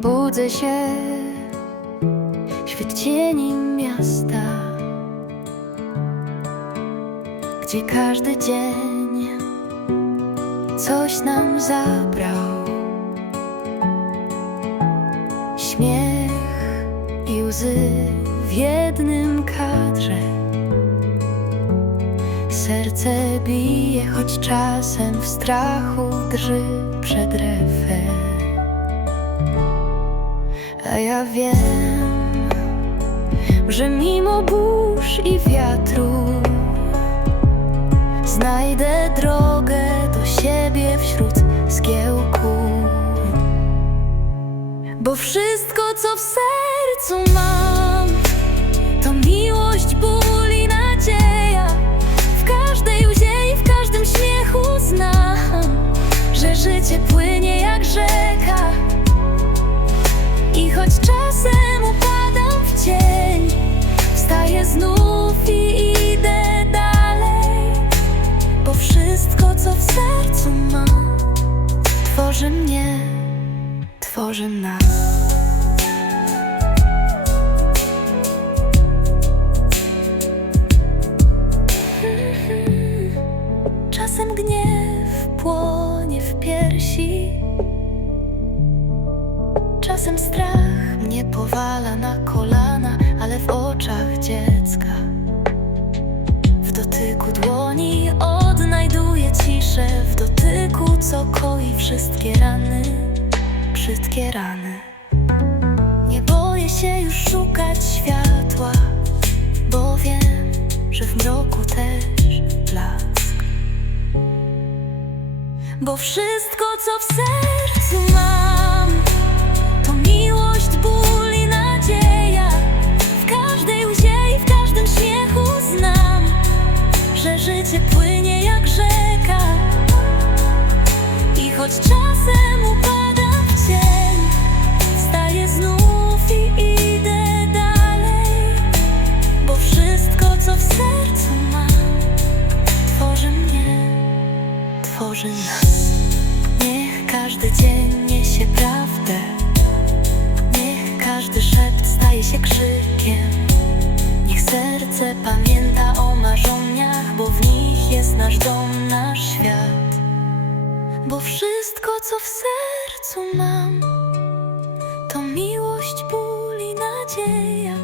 Budzę się wśród cieni miasta, gdzie każdy dzień coś nam zabrał. Śmiech i łzy w jednym kadrze. Serce bije, choć czasem w strachu drży przed refę. A ja wiem, że mimo burz i wiatru znajdę drogę do siebie wśród zgiełków. Bo wszystko, co w sercu mam, to miłość, ból i nadzieja. W każdej łzie i w każdym śmiechu znam, że życie płynie jak rzeka. I choć czasem upadam w cień, wstaję znów i idę dalej. Bo wszystko, co w sercu mam, tworzy mnie, tworzy nas. Czasem gniew płonie w piersi, czasem strach powala na kolana, ale w oczach dziecka, w dotyku dłoni odnajduję ciszę, w dotyku co koi wszystkie rany, wszystkie rany. Nie boję się już szukać światła, bo wiem, że w mroku też blask. Bo wszystko, co w sercu mam, nas. Niech każdy dzień niesie prawdę. Niech każdy szept staje się krzykiem. Niech serce pamięta o marzeniach, bo w nich jest nasz dom, nasz świat. Bo wszystko, co w sercu mam, to miłość, ból i nadzieja.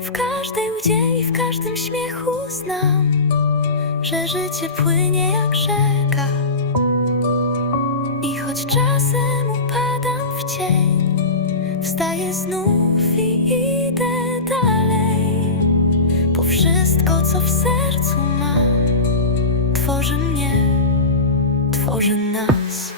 W każdej łdzie i w każdym śmiechu znam że życie płynie jak rzeka. Wstaję znów i idę dalej. Bo wszystko, co w sercu mam, tworzy mnie, tworzy nas.